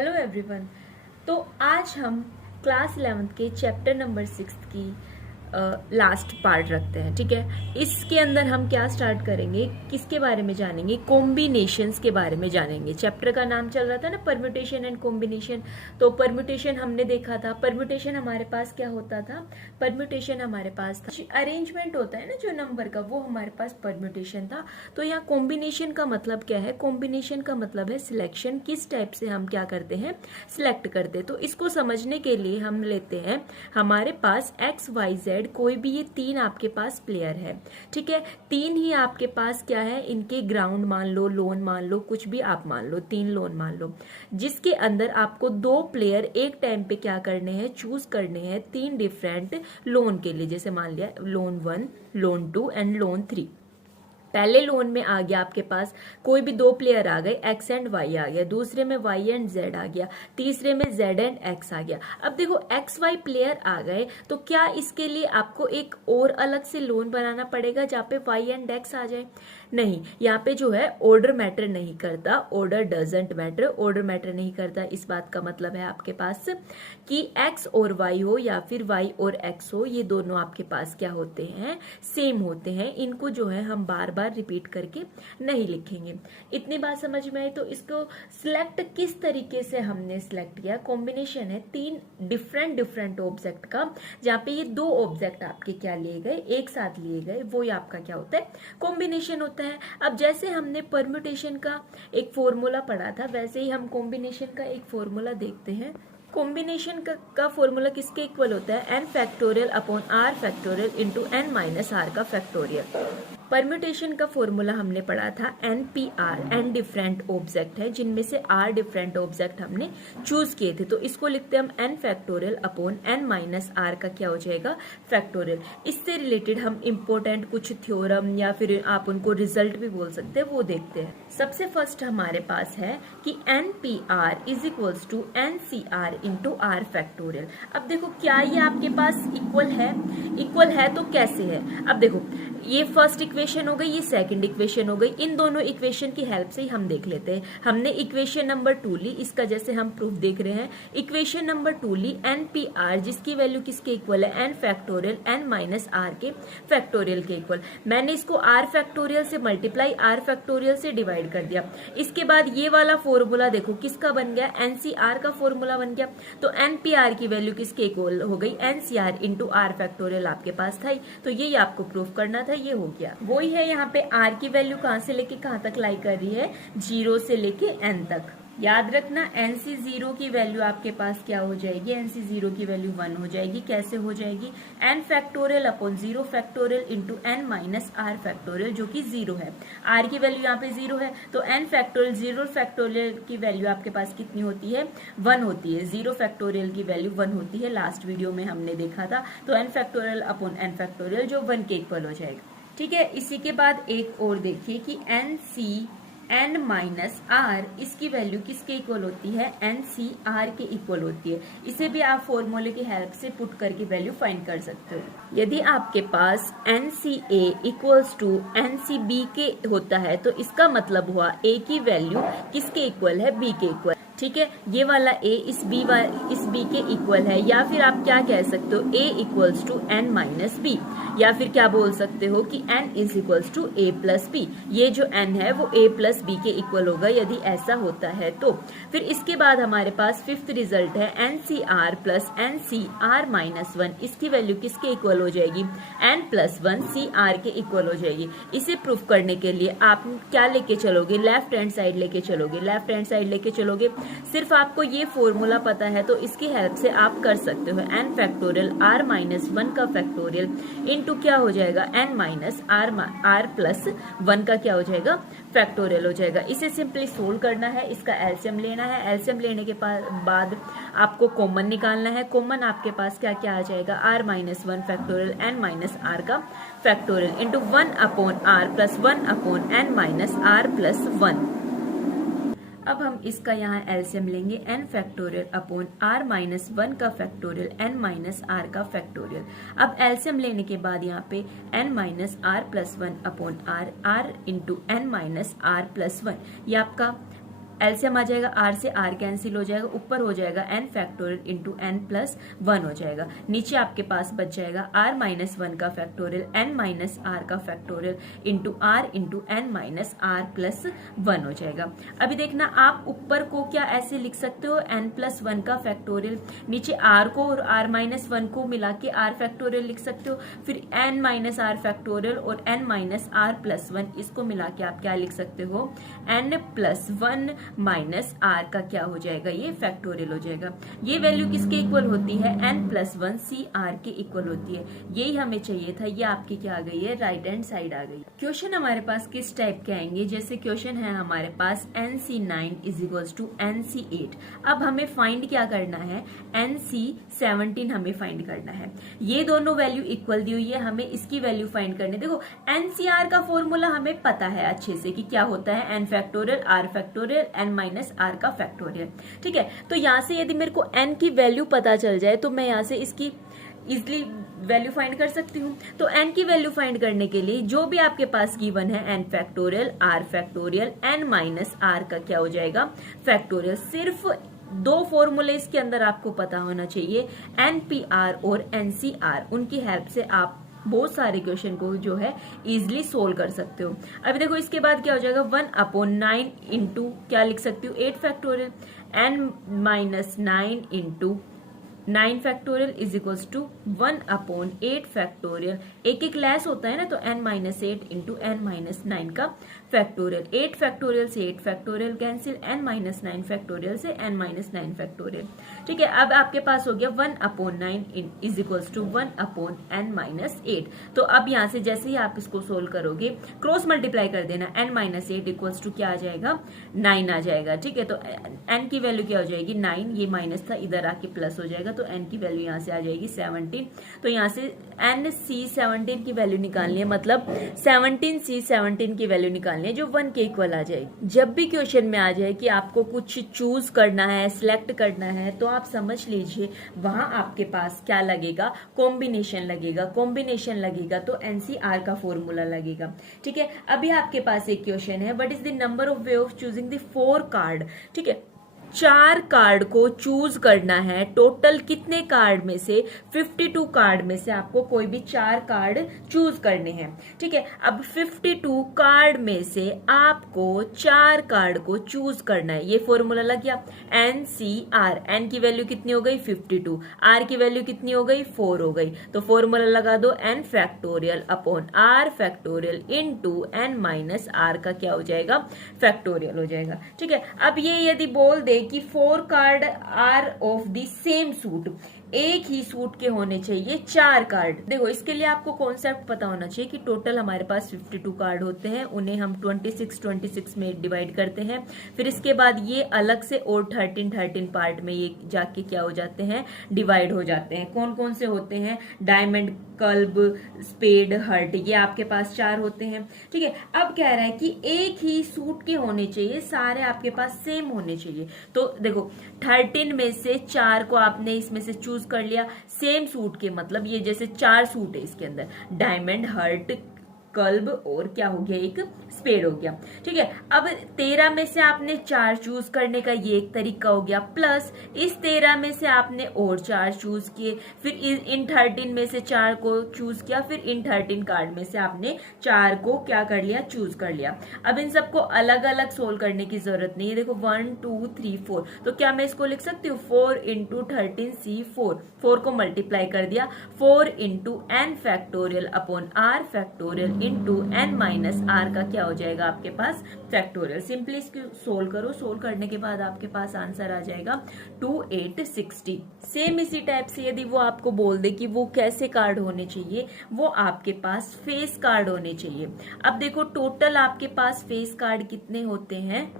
Hello everyone. तो आज हम क्लास 11th के चैप्टर नंबर 6 की लास्ट पार्ट रखते हैं। ठीक है, इसके अंदर हम क्या स्टार्ट करेंगे, किसके बारे में जानेंगे, कॉम्बिनेशंस के बारे में जानेंगे। चैप्टर का नाम चल रहा था ना परम्यूटेशन एंड कॉम्बिनेशन। तो परम्यूटेशन हमने देखा था। परम्यूटेशन हमारे पास क्या होता था, परम्यूटेशन हमारे पास था अरेंजमेंट होता है ना जो नंबर का, वो हमारे पास परम्यूटेशन था। तो यहाँ कॉम्बिनेशन का मतलब क्या है, कॉम्बिनेशन का मतलब है सिलेक्शन, किस टाइप से हम क्या करते हैं, सिलेक्ट करते हैं। तो इसको समझने के लिए हम लेते हैं, हमारे पास एक्स वाई जेड कोई भी ये तीन आपके पास प्लेयर है। ठीक है, तीन ही आपके पास क्या है, इनके ग्राउंड मान लो, लोन मान लो, कुछ भी आप मान लो, तीन लोन मान लो, जिसके अंदर आपको दो प्लेयर एक टाइम पे क्या करने हैं, चूज करने हैं तीन डिफरेंट लोन के लिए। जैसे मान लिया लोन 1, लोन 2 एंड लोन 3। पहले लोन में आ गया आपके पास कोई भी दो प्लेयर आ गए, एक्स एंड वाई आ गया, दूसरे में वाई एंड जेड आ गया, तीसरे में जेड एंड एक्स आ गया। अब देखो एक्स वाई प्लेयर आ गए तो क्या इसके लिए आपको एक और अलग से लोन बनाना पड़ेगा जहाँ पे वाई एंड एक्स आ जाए? नहीं, यहाँ पे जो है ऑर्डर मैटर नहीं करता, order doesn't matter, order matter नहीं करता। इस बात का मतलब है आपके पास कि एक्स और वाई हो या फिर वाई और एक्स हो, ये दोनों आपके पास क्या होते हैं, सेम होते हैं। इनको जो है हम बार बार रिपीट करके नहीं लिखेंगे। इतनी बात समझ में आई? तो इसको सिलेक्ट किस तरीके से हमने सिलेक्ट किया, कॉम्बिनेशन है तीन डिफरेंट ऑब्जेक्ट का, जहाँ पे ये दो ऑब्जेक्ट आपके क्या लिए गए, एक साथ लिए गए, वो ही आपका क्या होता है, कॉम्बिनेशन होता है। अब जैसे हमने परम्यूटेशन का एक फॉर्मूला पढ़ा था, वैसे ही हम कॉम्बिनेशन का एक फॉर्मूला देखते हैं। कॉम्बिनेशन का फॉर्मूला किसके इक्वल होता है, n factorial upon r factorial into N minus are का फैक्टोरियल। परम्यूटेशन का फॉर्मूला हमने पढ़ा था n p r, n different object है जिनमें से आर डिफरेंट ऑब्जेक्ट हमने चूज किए थे। तो इसको लिखते हैं हम n factorial upon N minus are का क्या हो जाएगा, फैक्टोरियल। इससे रिलेटेड हम इम्पोर्टेंट कुछ थ्योरम या फिर आप उनको रिजल्ट भी बोल सकते हैं, वो देखते हैं। सबसे फर्स्ट हमारे पास है कि n p r is equals to N c r into r factorial. अब देखो क्या ये आपके पास इक्वल है, इक्वल है तो कैसे है। अब देखो ये फर्स्ट इक्वेशन हो गई, ये सेकंड इक्वेशन हो गई। इन दोनों इक्वेशन की हेल्प से ही हम देख लेते हैं। हमने इक्वेशन नंबर 2 ली, इसका जैसे हम प्रूफ देख रहे हैं, इक्वेशन नंबर 2 ली एन पी आर, जिसकी वैल्यू किसके इक्वल है, n factorial N minus r के फैक्टोरियल के इक्वल। मैंने इसको आर फैक्टोरियल से मल्टीप्लाई आर फैक्टोरियल से डिवाइड कर दिया। इसके बाद ये वाला फॉर्मूला देखो किसका बन गया, एनसीआर का फॉर्मूला बन गया। तो एनपीआर की वैल्यू किसके इक्वल हो गई, एनसीआर इंटू आर फैक्टोरियल आपके पास था। तो ये आपको प्रूफ करना था, ये हो गया। वही है यहाँ पे आर की वैल्यू कहाँ से लेके कहाँ तक लाई कर रही है, 0 से लेके एन तक। याद रखना एनसी 0 की वैल्यू आपके पास क्या हो जाएगी, एनसी 0 की वैल्यू 1 हो जाएगी। कैसे हो जाएगी, n factorial upon 0 factorial into N minus r factorial, जो कि 0 है। आर की वैल्यू यहाँ पे 0 है, तो एन फैक्टोरियल 0 फैक्टोरियल की वैल्यू आपके पास कितनी होती है, 1 होती है। 0 फैक्टोरियल की वैल्यू 1 होती है, लास्ट वीडियो में हमने देखा था। तो n factorial upon n factorial जो 1 के इक्वल हो जाएगा। ठीक है, इसी के बाद एक और देखिए कि n c n minus r, इसकी वैल्यू किसके इक्वल होती है, एन सी आर के इक्वल होती है। इसे भी आप फॉर्मूले की हेल्प से पुट करके वैल्यू फाइंड कर सकते हो। यदि आपके पास N C A equals to N C B के होता है तो इसका मतलब हुआ ए की वैल्यू किसके इक्वल है, बी के इक्वल। ठीक है, ये वाला ए इस बी के इक्वल है, या फिर आप क्या कह सकते हो, A equals to N minus B, या फिर क्या बोल सकते हो कि N is equals to A plus B. ये जो एन है वो ए प्लस बी के इक्वल होगा यदि ऐसा होता है तो। फिर इसके बाद हमारे पास फिफ्थ रिजल्ट है n c r plus n c r minus 1, इसकी वैल्यू किसके इक्वल हो जाएगी, एन प्लस 1 सी आर के इक्वल हो जाएगी। इसे प्रूफ करने के लिए आप क्या लेके चलोगे, लेफ्ट हैंड साइड लेके चलोगे। लेफ्ट हैंड साइड लेके चलोगे, सिर्फ आपको ये फॉर्मूला पता है तो इसकी हेल्प से आप कर सकते हो। एन फैक्टोरियल आर माइनस 1 का फैक्टोरियल इनटू क्या हो जाएगा, एन माइनस आर प्लस 1 का क्या हो जाएगा, फैक्टोरियल हो जाएगा। इसे सिंपली सोल्व करना है, इसका एलसीएम लेना है। एलसीएम लेने के बाद आपको कॉमन निकालना है। कॉमन आपके पास क्या क्या आ जाएगा, R minus 1 factorial N minus are का factorial into 1 upon R plus 1 upon N minus are plus 1। अब हम इसका यहाँ एलसीएम लेंगे, N factorial upon R minus 1 का फैक्टोरियल एन माइनस आर का फैक्टोरियल। अब एलसीएम लेने के बाद यहाँ पे N minus are plus 1 upon R into N minus are plus 1, ये आपका एलसीएम आ जाएगा, आर से आर कैंसिल हो जाएगा, ऊपर हो जाएगा n factorial into n plus 1 हो जाएगा, नीचे आपके पास बच जाएगा r माइनस 1 का फैक्टोरियल n माइनस आर का factorial into n minus are plus 1 हो जाएगा। अभी देखना आप ऊपर को क्या ऐसे लिख सकते हो n प्लस 1 का फैक्टोरियल, नीचे r को और r माइनस 1 को मिला के r फैक्टोरियल लिख सकते हो, फिर n माइनस आर फैक्टोरियल और n माइनस आर प्लस 1 इसको मिला के आप क्या लिख सकते हो, n प्लस 1 माइनस आर का क्या हो जाएगा, ये फैक्टोरियल हो जाएगा। ये वैल्यू किसके इक्वल होती है, n प्लस 1 सी आर के इक्वल होती है। यही हमें चाहिए था, ये आपकी क्या आ गई है, राइट हैंड साइड आ गई। क्वेश्चन हमारे पास किस टाइप के आएंगे, जैसे क्वेश्चन है हमारे पास NC9 is equals to NC8। अब हमें फाइंड क्या करना है, NC17 हमें फाइंड करना है। ये दोनों वैल्यू इक्वल दी हुई है, हमें इसकी वैल्यू फाइंड करनी है। देखो NCR का फॉर्मूला हमें पता है अच्छे से कि क्या होता है, n factorial r factorial n minus r का फैक्टोरियल। ठीक है, तो यहाँ से यदि मेरे को n की वैल्यू पता चल जाए तो मैं यहाँ से इसकी इजिली वैल्यू फाइंड कर सकती हूँ। तो n की वैल्यू फाइंड करने के लिए जो भी आपके पास गिवन है, n factorial r factorial n minus r का क्या हो जाएगा, फैक्टोरियल। सिर्फ दो फॉर्मूले इसके अंदर आपको पता होना चाहिए, NPR और NCR, उनकी हेल्प से आप बहुत सारे क्वेश्चन को जो है इजिली सोल्व कर सकते हो। अभी देखो इसके बाद क्या हो जाएगा, 1/9 इंटू क्या लिख सकती हूँ, 8 factorial, n minus 9 into 9 factorial is equals to 1/8 factorial. एक एक लेस होता है ना, तो n minus 8 into n minus 9 का फैक्टोरियल। 8 फैक्टोरियल से 8 factorial cancel, n minus 9 factorial से n माइनस 9 फैक्टोरियल। ठीक है, अब आपके पास हो गया 1/9 is equals to 1/n minus 8। तो अब यहाँ से जैसे ही आप इसको सोल्व करोगे, क्रॉस मल्टीप्लाई कर देना, n माइनस 8 इक्वल्स टू क्या आ जाएगा, 9 आ जाएगा। ठीक है, तो n की वैल्यू क्या हो जाएगी, 9, ये माइनस था, इधर आके प्लस हो जाएगा, तो n की वैल्यू यहाँ से आ जाएगी 17। तो यहाँ से NC17 की वैल्यू निकालनी है, मतलब 17C17 की वैल्यू निकालनी है जो 1 के इक्वल आ जाएगी। जब भी क्वेश्चन में आ जाए कि आपको कुछ चूज करना है, सिलेक्ट करना है, तो आप समझ लीजिए वहां आपके पास क्या लगेगा, कॉम्बिनेशन लगेगा। कॉम्बिनेशन लगेगा तो NCR का फॉर्मूला लगेगा। ठीक है, अभी आपके पास एक क्वेश्चन है, what is the number of way of choosing the 4 card. ठीक है, 4 कार्ड को चूज करना है, टोटल कितने कार्ड में से, 52 कार्ड में से आपको कोई भी 4 कार्ड चूज करने हैं। ठीक है, अब 52 कार्ड में से आपको 4 कार्ड को चूज करना है। ये फॉर्मूला लग गया, NCR, n की वैल्यू कितनी हो गई, 52, r की वैल्यू कितनी हो गई, 4 हो गई। तो फॉर्मूला लगा दो, n factorial upon r factorial into n minus r का क्या हो जाएगा, फैक्टोरियल हो जाएगा। ठीक है, अब ये यदि बोल दे कि 4 card are of the same suit, एक ही सूट के होने चाहिए 4 कार्ड। देखो इसके लिए आपको कॉन्सेप्ट पता होना चाहिए कि टोटल हमारे पास 52 कार्ड होते हैं, उन्हें हम 26 में डिवाइड करते हैं, फिर इसके बाद ये अलग से और 13 पार्ट में ये जाके क्या हो जाते हैं, डिवाइड हो जाते हैं। कौन कौन से होते हैं, डायमंड, क्लब, स्पेड, हर्ट, ये आपके पास 4 होते हैं। ठीक है, अब कह रहा है कि एक ही सूट के होने चाहिए, सारे आपके पास सेम होने चाहिए। तो देखो 13 में से 4 को आपने इसमें से चूज कर लिया, सेम सूट के, मतलब ये जैसे 4 सूट है इसके अंदर, डायमंड, हर्ट, क्लब और क्या हो गया, एक स्पेड हो गया। ठीक है, अब 13 में से आपने 4 चूज करने का ये एक तरीका हो गया, प्लस इस 13 में से आपने और 4 चूज किए, फिर इन 13 में से 4 को चूज किया, फिर इन 13 कार्ड में से आपने 4 को क्या कर लिया, चूज कर लिया। अब इन सबको अलग अलग सोल्व करने की जरूरत नहीं है। देखो 1 2 3 4, तो क्या मैं इसको लिख सकती हूँ, 4 इंटू 13C4, 4 को मल्टीप्लाई कर दिया, 4 into n factorial upon r factorial into n minus r का क्या हो जाएगा आपके पास, फैक्टोरियल। सिंपली इसको सोल्व करो, सोल्व करने के बाद आपके पास आंसर आ जाएगा 2860। सेम इसी टाइप से यदि वो आपको बोल दे कि वो कैसे कार्ड होने चाहिए, वो आपके पास फेस कार्ड होने चाहिए। अब देखो टोटल आपके पास फेस कार्ड कितने होते हैं,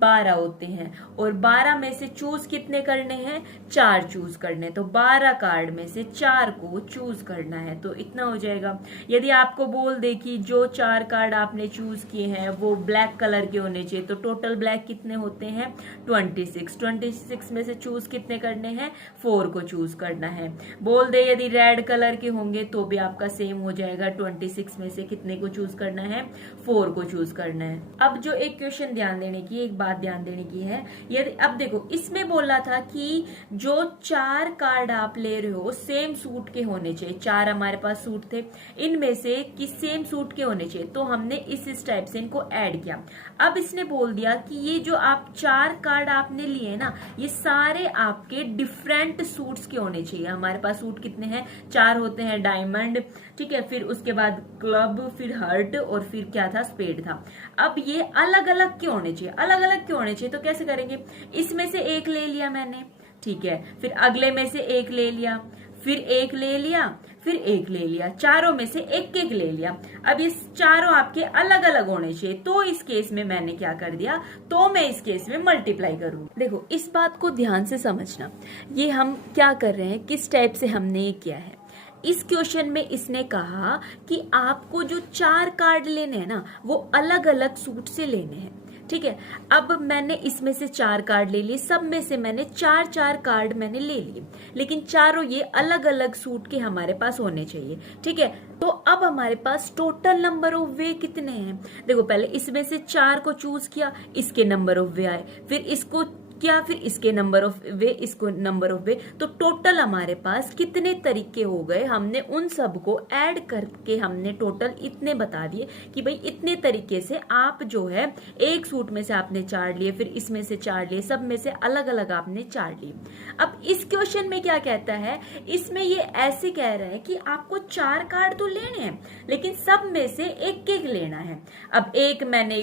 12 होते हैं, और 12 में से चूज कितने करने हैं, 4 चूज करने। तो 12 कार्ड में से 4 को चूज करना है, तो इतना हो जाएगा। यदि आपको बोल दे कि जो 4 कार्ड आपने चूज किए हैं वो ब्लैक कलर के होने चाहिए, तो टोटल ब्लैक कितने होते हैं, 26 में से चूज कितने करने हैं, 4 को चूज करना है। बोल दे यदि रेड कलर के होंगे तो भी आपका सेम हो जाएगा, 26 में से कितने को चूज करना है, 4 को चूज करना है। अब जो एक क्वेश्चन ध्यान देने की एक बात बात ध्यान देने की है। यदि अब देखो इसमें बोला था कि जो 4 कार्ड आप ले रहे हो सेम सूट के होने चाहिए, 4 हमारे पास सूट थे, इनमें से कि सेम सूट के होने चाहिए, तो हमने इस टाइप से इनको ऐड किया। अब इसने बोल दिया कि ये जो आप 4 कार्ड आपने लिए ना, ये सारे आपके डिफरेंट सूट्स के होने चाहिए। हमारे पास सूट कितने हैं, 4 होते हैं, डायमंड, ठीक है, फिर उसके बाद क्लब, फिर हर्ट और फिर क्या था, स्पेड था। अब ये अलग अलग के होने चाहिए, अलग अलग के होने चाहिए, तो कैसे करेंगे, इसमें से एक ले लिया मैंने, ठीक है, फिर अगले में से एक ले लिया, फिर एक ले लिया, फिर एक ले लिया, चारों में से एक एक ले लिया। अब ये चारों आपके अलग अलग होने चाहिए, तो इस केस में मैंने क्या कर दिया, तो मैं इस केस में मल्टीप्लाई करूँ। देखो इस बात को ध्यान से समझना, ये हम क्या कर रहे हैं, किस टाइप से हमने ये किया है। इस क्वेश्चन में इसने कहा कि आपको जो 4 कार्ड लेने हैं ना, वो अलग अलग सूट से लेने हैं, ठीक है। अब मैंने इसमें से 4 कार्ड ले लिए, सब में से मैंने 4 कार्ड मैंने ले लिए, लेकिन चारों ये अलग अलग सूट के हमारे पास होने चाहिए, ठीक है। तो अब हमारे पास टोटल नंबर ऑफ वे कितने हैं, देखो पहले इसमें से 4 को चूज किया, इसके नंबर ऑफ वे आए, फिर इसको किया, फिर इसके नंबर ऑफ वे, इसको नंबर ऑफ वे, तो टोटल हमारे पास कितने तरीके हो गए, हमने उन सब को ऐड करके हमने टोटल इतने बता दिए कि भाई इतने तरीके से आप जो है एक सूट में से आपने 4 लिए, फिर इसमें से 4 लिए, सब में से अलग अलग आपने 4 लिए। अब इस क्वेश्चन में क्या कहता है, इसमें ये ऐसे कह रहा है कि आपको 4 कार्ड तो लेने हैं, लेकिन सब में से एक एक लेना है। अब एक मैंने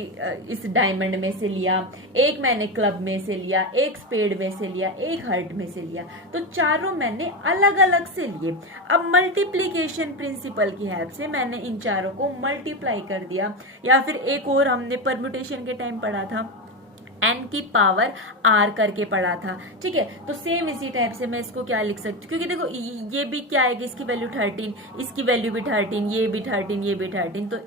इस डायमंड में से लिया, एक मैंने क्लब में से लिया, एक स्पेड में से लिया, एक हर्ट में से लिया, तो चारों मैंने अलग अलग से लिए। अब मल्टीप्लीकेशन प्रिंसिपल की हेल्प से मैंने इन चारों को मल्टीप्लाई कर दिया, या फिर एक और हमने परम्यूटेशन के टाइम पढ़ा था, n की पावर r करके पढ़ा था, ठीक है। तो सेम इसी टाइप से मैं इसको क्या लिख सकती हूँ, क्योंकि देखो ये भी क्या है कि इसकी वैल्यू 13, इसकी वैल्यू भी 13, ये भी 13, ये भी 13, तो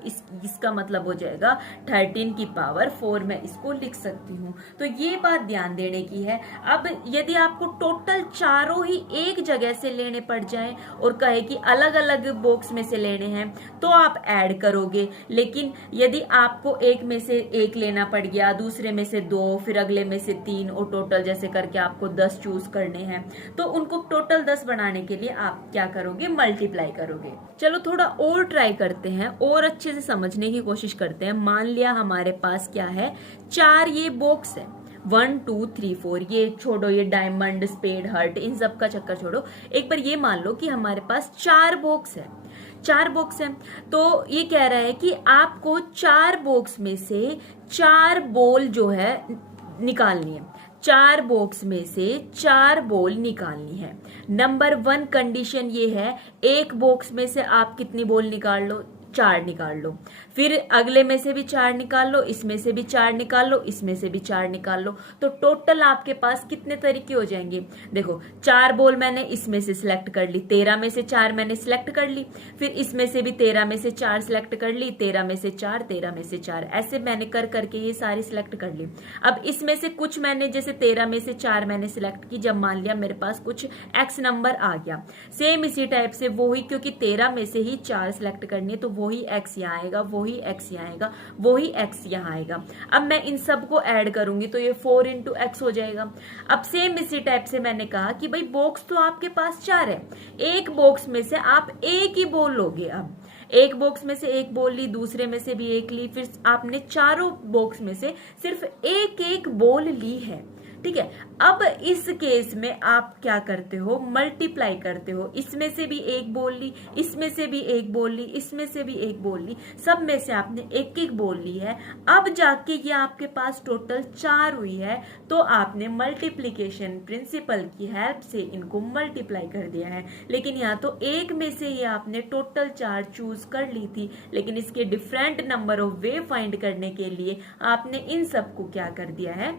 इसका मतलब हो जाएगा 13 की पावर 4 मैं इसको लिख सकती हूँ। तो ये बात ध्यान देने की है। अब यदि आपको टोटल चारों ही एक जगह से लेने पड़ जाए और कहे कि अलग अलग बॉक्स में से लेने हैं, तो आप ऐड करोगे, लेकिन यदि आपको एक में से एक लेना पड़ गया, दूसरे में से 2, फिर अगले में से 3, और टोटल जैसे करके आपको 10 चूज करने हैं, तो उनको टोटल 10 बनाने के लिए आप क्या करोगे, मल्टीप्लाई करोगे। चलो थोड़ा और ट्राई करते हैं और अच्छे से समझने की कोशिश करते हैं। मान लिया हमारे पास क्या है, 4 ये बॉक्स है, 1 2 3 4, ये छोड़ो, ये डायमंड, स्पेड, हर्ट, इन सब का चक्कर छोड़ो, एक बार ये मान लो कि हमारे पास 4 बॉक्स है, 4 बॉक्स है। तो ये कह रहा है कि आपको 4 बॉक्स में से 4 बॉल जो है निकालनी है, 4 बॉक्स में से 4 बॉल निकालनी है। नंबर 1 कंडीशन ये है, एक बॉक्स में से आप कितनी बॉल निकाल लो, 4 निकाल लो, फिर अगले में से भी 4 निकाल लो, इसमें से भी 4 निकाल लो, इसमें से भी 4 निकाल लो, तो टोटल आपके पास कितने तरीके हो जाएंगे। देखो 4 बॉल मैंने इसमें से सिलेक्ट कर ली, 13 में से 4 मैंने सिलेक्ट कर ली, फिर इसमें से भी 13 में से 4 सिलेक्ट कर ली, 13 में से 4, 13 में से 4, ऐसे मैंने कर करके ये सारी सिलेक्ट कर ली। अब इसमें से कुछ मैंने, जैसे 13 में से 4 मैंने सिलेक्ट की, जब मान लिया मेरे पास कुछ एक्स नंबर आ गया, सेम इसी टाइप से वही, क्योंकि 13 में से ही 4 सिलेक्ट करनी है, तो वही एक्स यहाँ आएगा, वही एक्स यहाँ आएगा, वही एक्स यहाँ आएगा। अब मैं इन सब को ऐड करूंगी तो ये 4 इंटू एक्स हो जाएगा। अब सेम इसी टाइप से मैंने कहा कि भाई बॉक्स तो आपके पास 4 है, एक बॉक्स में से आप एक ही बॉल लोगे। अब एक बॉक्स में से एक बॉल ली, दूसरे में से भी एक ली, फिर आपने चारों बॉक्स में से सिर्फ एक एक बॉल ली है, ठीक है। अब इस केस में आप क्या करते हो, मल्टीप्लाई करते हो, इसमें से भी एक बोल ली, इसमें से भी एक बोल ली, इसमें से भी एक बोल ली, सब में से आपने एक एक बोल ली है। अब जाके ये आपके पास टोटल 4 हुई है, तो आपने मल्टीप्लीकेशन प्रिंसिपल की हेल्प से इनको मल्टीप्लाई कर दिया है। लेकिन यहाँ तो एक में से ये आपने टोटल 4 चूज कर ली थी, लेकिन इसके different number of way find करने के लिए आपने इन सबको क्या कर दिया है,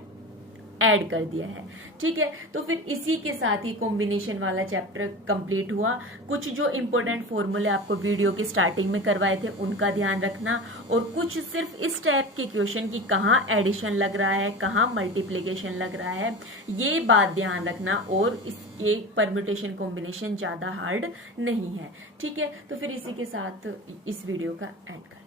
ऐड कर दिया है, ठीक है। तो फिर इसी के साथ ही कॉम्बिनेशन वाला चैप्टर कंप्लीट हुआ। कुछ जो इंपॉर्टेंट फॉर्मूले आपको वीडियो के स्टार्टिंग में करवाए थे उनका ध्यान रखना, और कुछ सिर्फ इस टाइप के क्वेश्चन की कहाँ एडिशन लग रहा है, कहाँ मल्टीप्लिकेशन लग रहा है, ये बात ध्यान रखना। और इसके परम्यूटेशन कॉम्बिनेशन ज्यादा हार्ड नहीं है, ठीक है। तो फिर इसी के साथ इस वीडियो का एंड कर